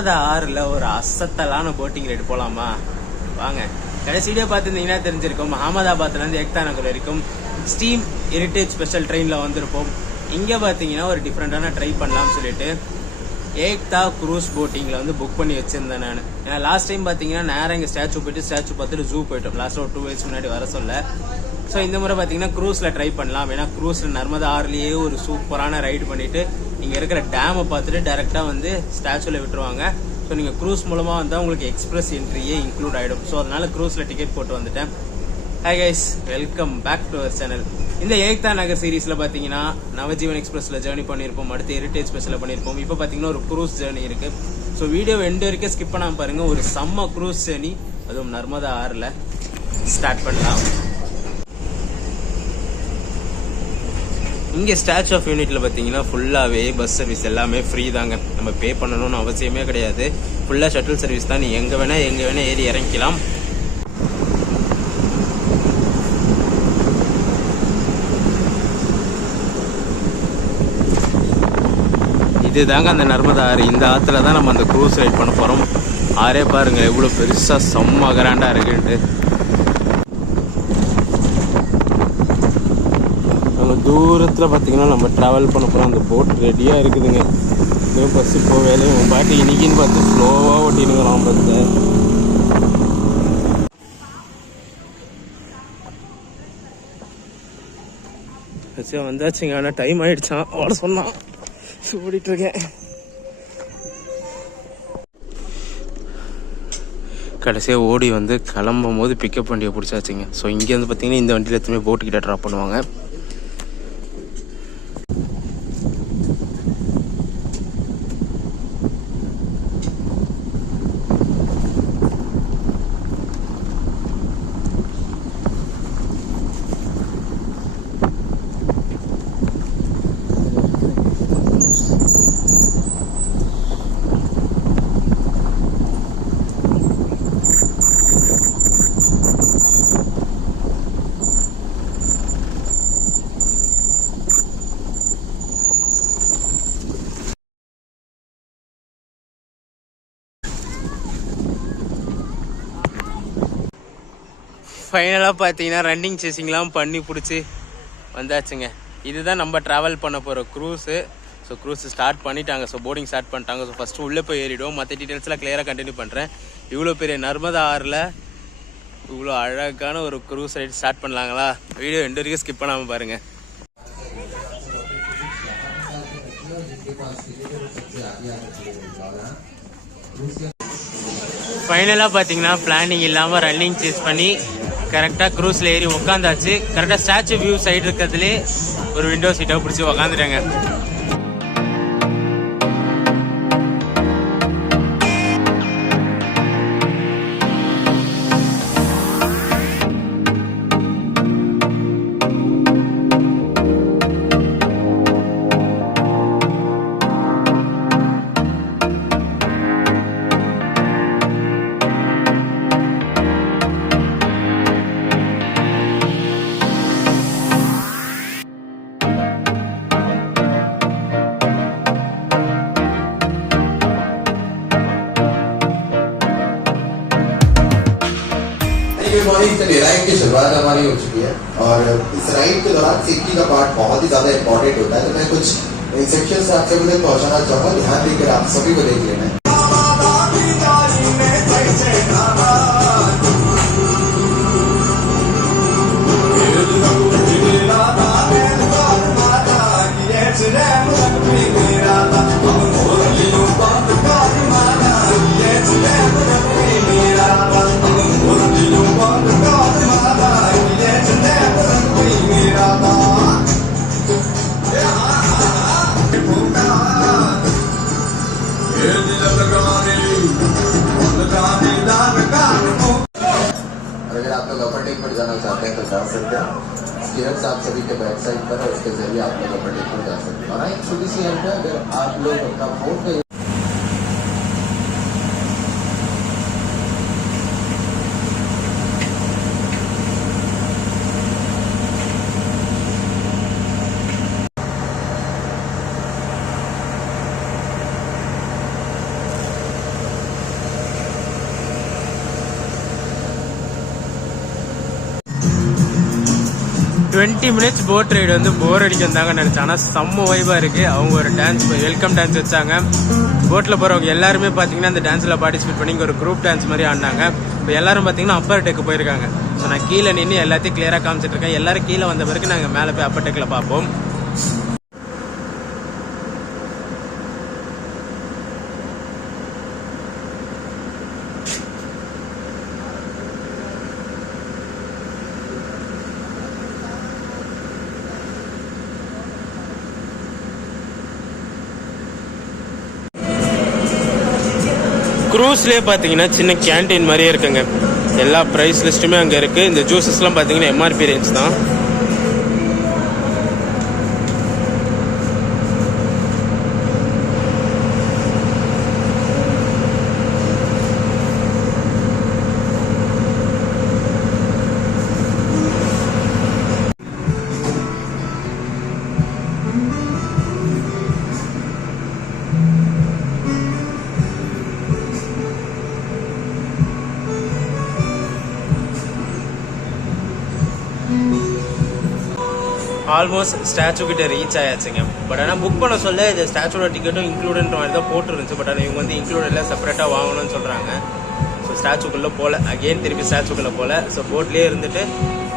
நர்மதா ஆறுல ஒரு அசத்தலான போட்டிங் ரைடு போலாமா? வாங்க. கடைசி வீடியோ பார்த்துருந்தீங்கன்னா தெரிஞ்சிருக்கும். அகமதாபாத்ல இருந்து ஏக்தா நகர் வரைக்கும் ஸ்டீம் ஹெரிட்டேஜ் ஸ்பெஷல் ட்ரெயின்ல வந்திருப்போம். இங்க பாத்தீங்கன்னா ஒரு டிஃப்ரெண்டான ட்ரை பண்ணலாம்னு சொல்லிட்டு ஏக்தா குரூஸ் போட்டிங்ல வந்து புக் பண்ணி வச்சிருந்தேன் நான். ஏன்னா லாஸ்ட் டைம் பாத்தீங்கன்னா நேரம் இங்க ஸ்டாச்சு போயிட்டு ஸ்டாச்சு பார்த்துட்டு ஜூ போயிட்டோம். லாஸ்ட் ஒரு 2 weeks முன்னாடி வர சொல்ல. ஸோ இந்த முறை பாத்தீங்கன்னா குரூஸ்ல ட்ரை பண்ணலாம். ஏன்னா குரூஸ்ல நர்மதா ஆறுலயே ஒரு சூப்பரான ரைடு பண்ணிட்டு இங்க இருக்கிற டேமை பார்த்துட்டு டைரக்டா வந்து ஸ்டாச்சுல விட்டுருவாங்க. ஸோ நீங்க குரூஸ் மூலமா வந்தா உங்களுக்கு எக்ஸ்பிரஸ் என்ட்ரியே இன்க்ளூட் ஆயிடும். ஸோ அதனால குரூஸ்ல டிக்கெட் போட்டு வந்துட்டேன். Hi guys, welcome back to our channel. இந்த ஏக்தா நகர் சீரீஸ்ல பாத்தீங்கன்னா நவஜீவன் எக்ஸ்பிரஸ்ல ஜேர்னி பண்ணிருப்போம், அடுத்து ஹெரிட்டேஜ் ஸ்பெஷல்ல பண்ணிருப்போம். இப்போ பாத்தீங்கன்னா ஒரு குரூஸ் ஜேர்னி இருக்கு. ஸோ வீடியோ எண்டு வரைக்கும் ஸ்கிப் பண்ணாம பாருங்க. ஒரு செம்ம குரூஸ் ஜேர்னி, அதுவும் நர்மதா ஆறுல. ஸ்டார்ட் பண்ணலாம். இங்கே ஸ்டாச்சு ஆஃப் யூனிட்ல பார்த்தீங்கன்னா ஃபுல்லாகவே பஸ் சர்வீஸ் எல்லாமே ஃப்ரீ தாங்க. நம்ம பே பண்ணணும்னு அவசியமே கிடையாது. ஃபுல்லாக ஷட்டில் சர்வீஸ் தான். நீ எங்கே வேணா ஏறி இறங்கிக்கலாம். இதுதாங்க அந்த நர்மதா ஆறு. இந்த ஆற்றுல தான் நம்ம அந்த க்ரூஸ் ரைட் பண்ண போகிறோம். ஆறே பாருங்க எவ்வளோ பெருசாக செம்ம கிராண்டாக இருக்குன்ட்டு. தூரத்தில் பார்த்தீங்கன்னா நம்ம ட்ராவல் பண்ண போகிறோம். அந்த போட் ரெடியாக இருக்குதுங்க. இதோ பஸ்ஸு இப்போ வேலையும் பாட்டு இன்னைக்குன்னு பார்த்து ஸ்லோவாக ஓட்டினுங்கிறோம் பஸ்ஸை. பஸ்ஸே வந்தாச்சுங்க. ஆனால் டைம் ஆகிடுச்சான் ஓட சொன்னான். ஓடிட்டுருக்கேன். கடைசியாக ஓடி வந்து கிளம்பும் போது பிக்கப் வண்டியை பிடிச்சாச்சுங்க. ஸோ இங்கேருந்து பார்த்தீங்கன்னா இந்த வண்டியில் எத்தனை போட்டுக்கிட்ட ட்ராப் பண்ணுவாங்க. ஃபைனலாக பார்த்தீங்கன்னா ரன்னிங் சேசிங்லாம் பண்ணி பிடிச்சி வந்தாச்சுங்க. இதுதான் நம்ம ட்ராவல் பண்ண போகிற க்ரூஸு. ஸோ க்ரூஸ் ஸ்டார்ட் பண்ணிட்டாங்க. ஸோ போர்டிங் ஸ்டார்ட் பண்ணிட்டாங்க. ஸோ ஃபஸ்ட்டு உள்ளே போய் ஏறிடுவோம். மற்ற டீட்டெயில்ஸ்லாம் கிளியராக கண்டினியூ பண்ணுறேன். இவ்வளோ பெரிய நர்மதா ஆறில் இவ்வளோ அழகான ஒரு க்ரூஸ் ரைட் ஸ்டார்ட் பண்ணலாங்களா? வீடியோ எண்டு வரைக்கும் ஸ்கிப் பண்ணாமல் பாருங்கள். ஃபைனலாக பார்த்தீங்கன்னா பிளானிங் இல்லாமல் ரன்னிங் சேஸ் பண்ணி கரெக்டாக க்ரூஸில் ஏறி உட்காந்தாச்சு. கரெக்டாக ஸ்டாச்சு வியூ சைடு இருக்கிறதுலே ஒரு விண்டோ சீட்டாக பிடிச்சி உக்காந்துட்டாங்க. राइड की शुरुआत हमारी हो चुकी है और इस राइड के दौरान सेफ्टी का पार्ट बहुत ही ज्यादा इंपॉर्टेंट होता है. तो मैं कुछ इंस्ट्रक्शंस आपसे पहुंचाना चाहूंगा. ध्यान देकर आप सभी को देख लेना है. अगर आप लोग अपर डेक पर जाना चाहते हैं तो जा सकते हैं. स्टीयर्स आप सभी के बैक साइड पर है, उसके जरिए आप लोग अपर डेक पर जा सकते हैं. और एक छोटी सी हेल्प है, अगर आप लोग अपना फोन पे 20 மினிட்ஸ் போட் ரைடு வந்து போர் அடிக்கிறதாங்க நினைச்சேன். ஆனால் செம்ம வைபா இருக்கு. அவங்க ஒரு டான்ஸ் வெல்கம் டான்ஸ் வச்சாங்க. போட்டில் போகிறவங்க எல்லாருமே பார்த்தீங்கன்னா அந்த டான்ஸில் பார்ட்டிசிபேட் பண்ணி ஒரு குரூப் டான்ஸ் மாதிரி ஆடினாங்க. இப்போ எல்லாரும் பார்த்தீங்கன்னா அப்பர் டெக்கு போயிருக்காங்க. ஸோ நான் கீழே நின்று எல்லாத்தையும் கிளியராக காமிச்சிட்டு இருக்கேன். எல்லாரும் கீழே வந்த பிறகு நாங்கள் மேலே போய் அப்பர் டெக்கில் பார்ப்போம். க்ரூஸ்லேயே பார்த்தீங்கன்னா சின்ன கேன்டீன் மாதிரியே இருக்குங்க. எல்லா ப்ரைஸ் லிஸ்ட்டுமே அங்கே இருக்குது. இந்த ஜூஸஸ்லாம் பார்த்தீங்கன்னா எம்ஆர்பி ரேஞ்ச் தான். ஆல்மோஸ்ட் ஸ்டாச்சு கிட்ட ரீச் ஆயாச்சுங்க. பட் ஆனால் புக் பண்ண சொல்ல இந்த ஸ்டாச்சோட டிக்கெட்டும் இன்க்ளூடுன்ற மாதிரி தான் போட்டுருந்துச்சு. பட் ஆனால் இவங்க வந்து இன்க்ளூடெல்லாம் செப்பரேட்டாக வாங்கணும்னு சொல்கிறாங்க. ஸோ ஸ்டாச்சுக்குள்ளே போகல, அகெயின் திருப்பி ஸ்டாச்சுக்குள்ளே போகல. ஸோ போட்லேயே இருந்துட்டு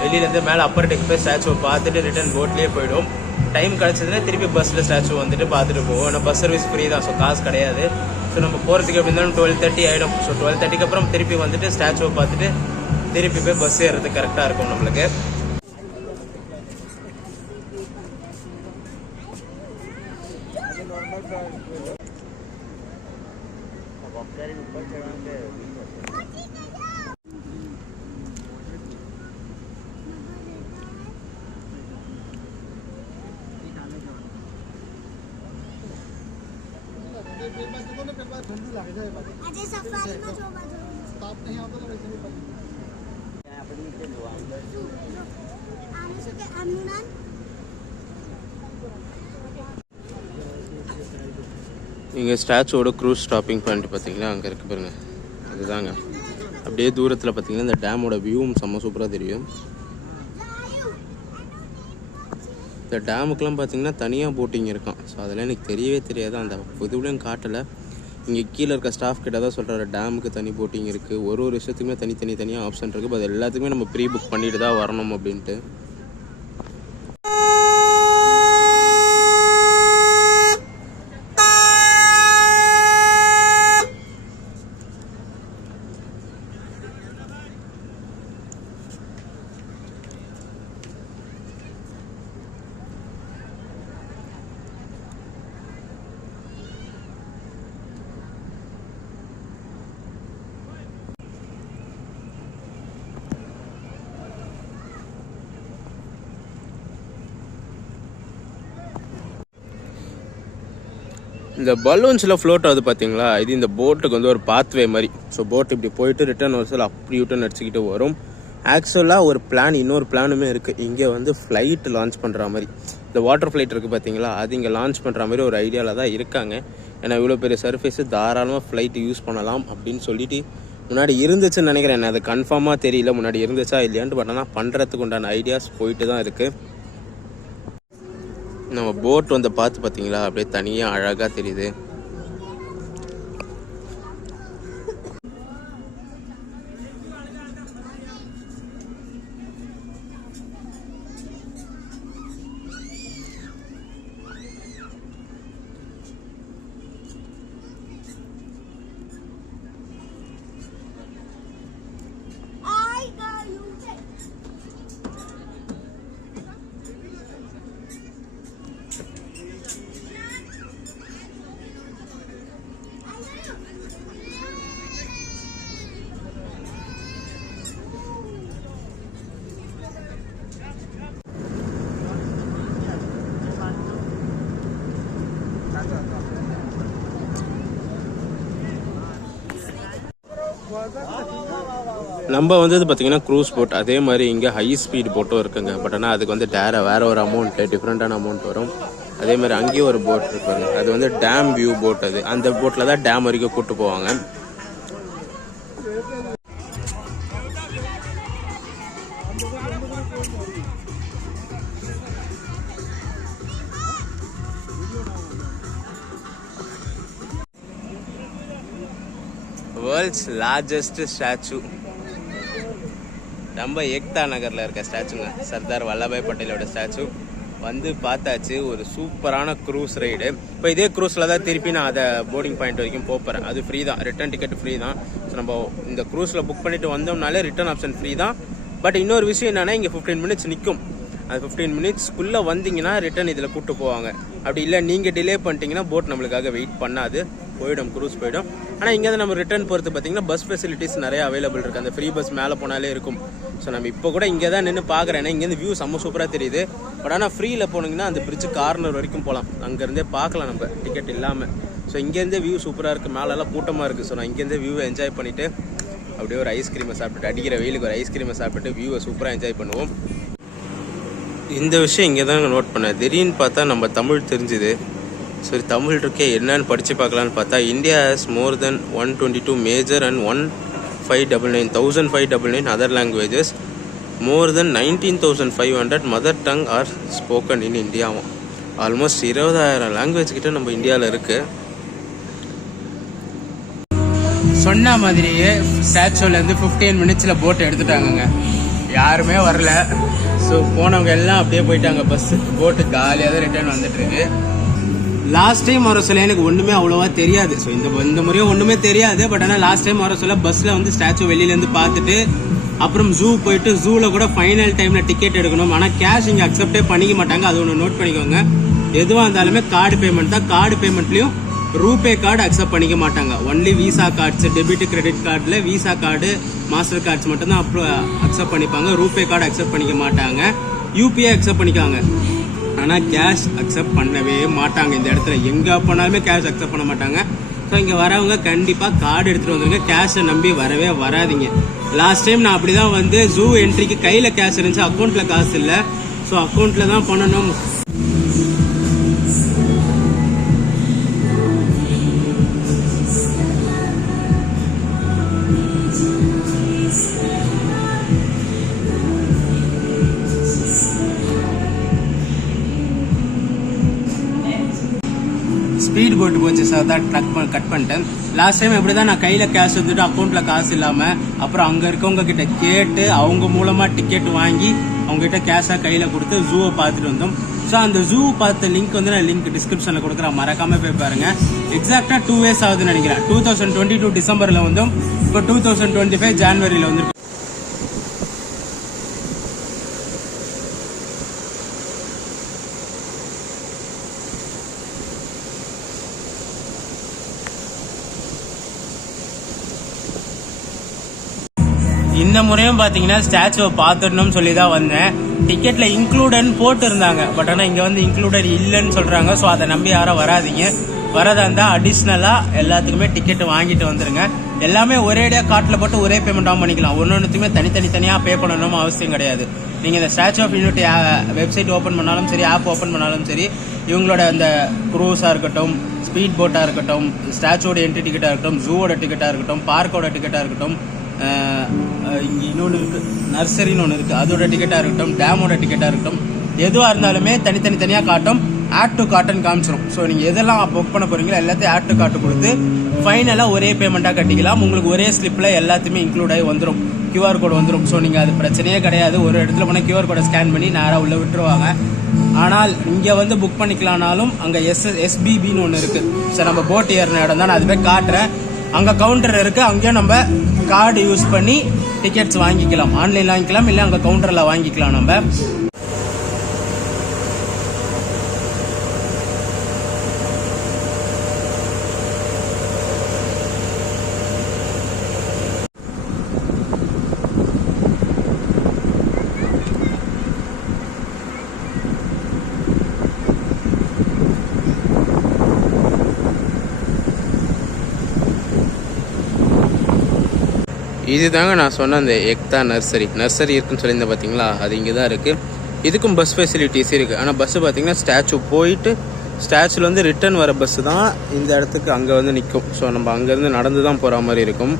வெளியிலேருந்து மேலே அப்பர் டெக் போய் ஸ்டாச்சுவை பார்த்துட்டு ரிட்டர்ன் போட்லேயே போயிடும். டைம் கிடச்சதுன்னா திருப்பி பஸ்ஸில் ஸ்டாச்சு வந்துட்டு பார்த்துட்டு போவோம். ஆனால் பஸ் சர்வீஸ் ஃப்ரீ தான், ஸோ காசு கிடையாது. ஸோ நம்ம போகிறதுக்கு எப்படி இருந்தாலும் 12:30 ஆகிடும். ஸோ 12:30க்கு அப்புறம் திருப்பி வந்துட்டு ஸ்டாச்சுவை பார்த்துட்டு திருப்பி போய் பஸ் ஏறுறதுக்கு கரெக்டாக இருக்கும் நம்மளுக்கு. இங்கே ஸ்டாச்சுவோட க்ரூஸ் ஸ்டாப்பிங் பாயிண்ட் பார்த்தீங்கன்னா அங்கே இருக்குது பாருங்க, அதுதாங்க. அப்படியே தூரத்தில் பார்த்தீங்கன்னா இந்த டேமோட வியூவும் செம்ம சூப்பராக தெரியும். இந்த டேமுக்கெலாம் பார்த்தீங்கன்னா தனியாக போட்டிங் இருக்கும். ஸோ அதெல்லாம் எனக்கு தெரியவே தெரியாது, அந்த இதுலேயும் காட்டலை. இங்கே கீழே இருக்க ஸ்டாஃப் கிட்ட தான் சொல்கிறாரு டேமுக்கு தனி போட்டிங் இருக்குது, ஒரு விஷயத்துக்குமே தனியாக ஆப்ஷன் இருக்குது. பட் அது எல்லாத்துக்குமே நம்ம ப்ரீ புக் பண்ணிட்டு தான் வரணும் அப்படின்ட்டு. இந்த பலூன்ஸில் ஃப்ளோட் ஆகுது பார்த்தீங்களா, இது இந்த போட்டுக்கு வந்து ஒரு பாத்வே மாதிரி. ஸோ போட் இப்படி போயிட்டு ரிட்டர்ன் ஒரு சில அப்படி யூட்டன் அடிச்சுக்கிட்டு வரும். ஆக்சுவலாக ஒரு பிளான், இன்னொரு பிளானுமே இருக்குது. இங்கே வந்து ஃப்ளைட் லான்ச் பண்ணுற மாதிரி, இந்த வாட்டர் ஃப்ளைட் இருக்குது பார்த்தீங்களா, அது இங்கே லான்ச் பண்ணுற மாதிரி ஒரு ஐடியாவில் தான் இருக்காங்க. ஏன்னா இவ்வளோ பெரிய சர்ஃபேஸு தாராளமாக ஃப்ளைட் யூஸ் பண்ணலாம் அப்படின்னு சொல்லிட்டு முன்னாடி இருந்துச்சுன்னு நினைக்கிறேன். அது கன்ஃபார்மாக தெரியல முன்னாடி இருந்துச்சா இல்லையான்ட்டு. பட் ஆனால் பண்ணுறதுக்கு உண்டான ஐடியாஸ் போயிட்டு தான் இருக்குது. நம்ம போட் வந்து பார்த்து பார்த்தீங்களா, அப்படியே தனியாக அழகாக தெரியுது. நம்ம வந்து பார்த்தீங்கன்னா க்ரூஸ் போட், அதே மாதிரி இங்கே ஹை ஸ்பீட் போட்டும் இருக்குங்க. பட் ஆனால் அதுக்கு வந்து வேற ஒரு அமௌண்ட்டு, டிஃப்ரெண்ட்டான அமௌண்ட் வரும். அதே மாதிரி அங்கேயும் ஒரு போட் இருப்பாங்க, அது வந்து டேம் வியூ போட். அது அந்த போட்டில் தான் டேம் வரைக்கும் கூப்பிட்டு போவாங்க. வேர்ல்ட்ஸ் லார்ஜஸ்ட் ஸ்டாச்சு நம்ம ஏக்தா நகரில் இருக்க ஸ்டாச்சுங்க. சர்தார் வல்லபாய் பட்டேலோட ஸ்டாச்சு வந்து பார்த்தாச்சு. ஒரு சூப்பரான க்ரூஸ் ரைடு. இப்போ இதே க்ரூஸில் தான் திருப்பி நான் அதை போர்டிங் பாயிண்ட் வரைக்கும் போகிறேன். அது ஃப்ரீ தான், ரிட்டர்ன் டிக்கெட் ஃப்ரீ தான். ஸோ நம்ம இந்த க்ரூஸில் புக் பண்ணிட்டு வந்தோம்னாலே ரிட்டர்ன் ஆப்ஷன் ஃப்ரீ தான். பட் இன்னொரு விஷயம் என்னன்னா, இங்கே 15 மினிட்ஸ் நிற்கும். அது 15 மினிட்ஸ்க்குள்ளே வந்தீங்கன்னா ரிட்டர்ன் இதில் கூப்பிட்டு போவாங்க. அப்படி இல்லை நீங்கள் டிலே பண்ணிட்டீங்கன்னா போட் நம்மளுக்காக வெயிட் பண்ணாது, போயிடும், க்ரூஸ் போயிடும். ஆனால் இங்கேருந்து நம்ம ரிட்டர்ன் போகிறது பார்த்தீங்கன்னா பஸ் ஃபெசிலிட்டிஸ் நிறைய அவைலபிள் இருக்குது. அந்த ஃப்ரீ பஸ் மேலே போனாலே இருக்கும். ஸோ நம்ம இப்போ கூட இங்கே தான் நின்று பார்க்குறேன். இங்கேருந்து வியூ செம்ம சூப்பராக தெரியுது. பட் ஆனால் ஃப்ரீயில் போனீங்கன்னா அந்த பிரிட்ஜ் கார்னர் வரைக்கும் போகலாம். அங்கேருந்தே பார்க்கலாம் நம்ம டிக்கெட் இல்லாமல். ஸோ இங்கேருந்தே வியூ சூப்பராக இருக்குது. மேலெல்லாம் கூட்டமாக இருக்குது. ஸோ நான் இங்கேருந்தே வியூவை என்ஜாய் பண்ணிவிட்டு அப்படியே ஒரு ஐஸ்கிரீமை சாப்பிட்டுட்டு, அடிக்கிற வெயிலுக்கு ஒரு ஐஸ்கிரீமை சாப்பிட்டுட்டு வியூவை சூப்பராக என்ஜாய் பண்ணுவோம். இந்த விஷயம் இங்கே தான் நோட் பண்ணேன். திடீர்னு பார்த்தா நம்ம தமிழ் தெரிஞ்சுது. சரி, தமிழ் இருக்கே என்னன்னு படித்து பார்க்கலான்னு பார்த்தா, India has more than 122 major and 1599 other languages. More than 19,500 mother tongue are spoken in இந்தியாவும். ஆல்மோஸ்ட் 20,000 லாங்குவேஜ் கிட்ட நம்ம இந்தியாவில் இருக்குது. சொன்ன மாதிரியே ஸ்டாச்சுலேருந்து 15 மினிட்ஸில் போட் எடுத்துட்டாங்கங்க. யாருமே வரல. ஸோ போனவங்க எல்லாம் அப்படியே போயிட்டாங்க. போட்டு காலியாக தான் ரிட்டர்ன் வந்துட்டுருக்கு. லாஸ்ட் டைம் வர சொல்ல எனக்கு ஒன்றுமே அவ்வளோவா தெரியாது. ஸோ இந்த முறையும் ஒன்றுமே தெரியாது. பட் ஆனால் லாஸ்ட் டைம் வர சொல்ல பஸ்ஸில் வந்து ஸ்டாச்சு வெளியிலேருந்து பார்த்துட்டு அப்புறம் ஜூ போயிட்டு ஜூவில் கூட ஃபைனல் டைமில் டிக்கெட் எடுக்கணும். ஆனால் கேஷ் இங்கே அக்செப்டே பண்ணிக்க மாட்டாங்க. அது ஒன்று நோட் பண்ணிக்கோங்க. எதுவாக இருந்தாலுமே கார்டு பேமெண்ட் தான். கார்டு பேமெண்ட்லேயும் ரூபே கார்டு அக்செப்ட் பண்ணிக்க மாட்டாங்க. Only Visa cards, debit credit கார்டில் விசா கார்டு, மாஸ்டர் கார்ட்ஸ் மட்டும்தான் அக்செப்ட் பண்ணிப்பாங்க. ரூபே கார்டு அக்செப்ட் பண்ணிக்க மாட்டாங்க. யூபிஐ அக்செப்ட் பண்ணிக்காங்க. ஆனால் கேஷ் அக்செப்ட் பண்ணவே மாட்டாங்க. இந்த இடத்துல எங்கே போனாலுமே கேஷ் அக்செப்ட் பண்ண மாட்டாங்க. ஸோ இங்கே வரவங்க கண்டிப்பாக கார்டு எடுத்துகிட்டு வந்துருங்க. கேஷை நம்பி வரவே வராதிங்க. லாஸ்ட் டைம் நான் அப்படி தான் வந்து ஜூ என்ட்ரிக்கு கையில் கேஷ் இருந்துச்சு, அக்கௌண்ட்டில் காசு இல்லை. ஸோ அக்கௌண்ட்டில் தான் பண்ணணும். ஸ்பீட் போட்டு போச்சு சார், தான் கட் பண்ணிட்டேன். லாஸ்ட் டைம் எப்படி தான் நான் கையில் கேஷ் வந்துட்டு அக்கௌண்ட்டில் காசு இல்லாமல் அப்புறம் அங்கே இருக்கவங்க கிட்ட கேட்டு அவங்க மூலமாக டிக்கெட் வாங்கி அவங்ககிட்ட கேஷாக கையில் கொடுத்து ஜூவை பார்த்துட்டு வந்தோம். ஸோ அந்த ஜூ பார்த்த லிங்க் வந்து நான் லிங்க் டிஸ்கிரிப்ஷனில் கொடுக்குறேன், மறக்காமல் போய் பாருங்க. எக்ஸாக்டாக 2 days ஆகுதுன்னு நினைக்கிறேன். 2022 டிசம்பரில் வந்தோம். இப்போ 2025 ஜான்வரியில் வந்து. இந்த முறையும் பார்த்தீங்கன்னா ஸ்டாச்சுவை பார்த்துடணும்னு சொல்லி தான் வந்தேன். டிக்கெட்டில் இன்க்ளூடட்னு போட்டு இருந்தாங்க. பட் ஆனால் இங்கே வந்து இன்க்ளூடட் இல்லைன்னு சொல்கிறாங்க. ஸோ அதை நம்பி யாரும் வராதிங்க. வரதா இருந்தால் அடிஷ்னலாக எல்லாத்துக்குமே டிக்கெட் வாங்கிட்டு வந்துடுங்க. எல்லாமே ஒரேடியாக கார்ட்டில் போட்டு ஒரே பேமெண்ட்டாகவும் பண்ணிக்கலாம். ஒன்றுத்துக்குமே தனித்தனியாக பே பண்ணணும் அவசியம் கிடையாது. நீங்கள் இந்த Statue of Unity website open பண்ணாலும் சரி, ஆப் ஓப்பன் பண்ணாலும் சரி, இவங்களோட அந்த க்ரூஸாக இருக்கட்டும், ஸ்பீட் போட்டாக இருக்கட்டும், ஸ்டாச்சுவோட என்ட்ரி டிக்கெட்டாக இருக்கட்டும், ஜூவோட டிக்கெட்டாக இருக்கட்டும், பார்க்கோட டிக்கெட்டாக இருக்கட்டும், இங்கே இன்னொன்று இருக்குது, நர்சரின்னு ஒன்று இருக்குது, அதோட டிக்கெட்டாக இருக்கட்டும், டேமோட டிக்கெட்டாக இருக்கட்டும், எதுவாக இருந்தாலுமே தனித்தனியாக காட்டும். ஆட் டு கார்ட்டுன்னு காமிச்சிடும். ஸோ நீங்கள் எதெல்லாம் புக் பண்ண போகிறீங்களோ எல்லாத்தையும் ஆட் டு கார்ட்டு கொடுத்து ஃபைனலாக ஒரே பேமெண்ட்டாக கட்டிக்கலாம். உங்களுக்கு ஒரே ஸ்லிப்பில் எல்லாத்தையுமே இன்க்ளூட் ஆகி வந்துடும், கியூஆர் கோடு வந்துடும். ஸோ நீங்கள் அது பிரச்சனையே கிடையாது. ஒரு இடத்துல போனால் கியூஆர் கோடை ஸ்கேன் பண்ணி நேராக உள்ளே விட்டுருவாங்க. ஆனால் இங்கே வந்து புக் பண்ணிக்கலானாலும் அங்கே எஸ்பிபின்னு ஒன்று இருக்குது. ஸோ நம்ம போட் ஏறின இடம் தான், நான் அதுவே காட்டுறேன். அங்கே கவுண்டர் இருக்குது. அங்கேயும் நம்ம கார்டு யூஸ் பண்ணி டிக்கெட்ஸ் வாங்கிக்கலாம். ஆன்லைனில் வாங்கிக்கலாம், இல்லை அங்கே கவுண்டரில் வாங்கிக்கலாம் நம்ம. இது தாங்க நான் சொன்ன அந்த ஏக்தா நர்சரி இருக்குன்னு சொல்லியிருந்தேன் பார்த்தீங்களா, அது இங்கே தான் இருக்குது. இதுக்கும் பஸ் ஃபெசிலிட்டிஸ் இருக்குது. ஆனால் பஸ்ஸு பார்த்தீங்கன்னா ஸ்டாச்சு போயிட்டு ஸ்டாச்சுல வந்து ரிட்டர்ன் வர பஸ்ஸு தான் இந்த இடத்துக்கு அங்கே வந்து நிற்கும். ஸோ நம்ம அங்கேருந்து நடந்து தான் போகிற மாதிரி இருக்கும்.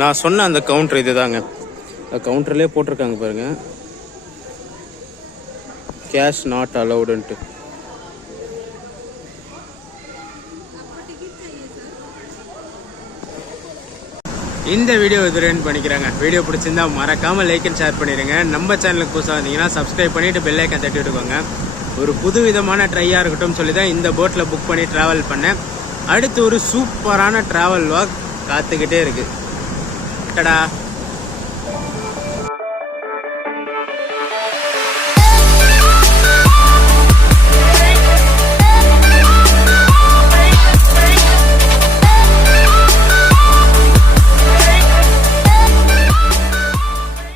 நான் சொன்ன அந்த கவுண்டர் இதுதாங்க. கவுண்டர்லேயே போட்டிருக்காங்க பாருங்க, கேஷ் நாட் அலவுடுன்ட்டு. இந்த வீடியோ இதுன்னு பண்ணிக்கிறாங்க. வீடியோ பிடிச்சிருந்தா மறக்காம லைக் அண்ட் ஷேர் பண்ணிடுங்க. நம்ம சேனலுக்கு புதுசாக வந்தீங்கன்னா சப்ஸ்கிரைப் பண்ணிட்டு பெல் ஐக்கன் தட்டி விட்டுக்கோங்க. ஒரு புது விதமான ட்ரையாக இருக்கட்டும் சொல்லி தான் இந்த போட்டில் புக் பண்ணி ட்ராவல் பண்ணேன். அடுத்து ஒரு சூப்பரான ட்ராவல் வாக் காத்துக்கிட்டே இருக்கு. டடா.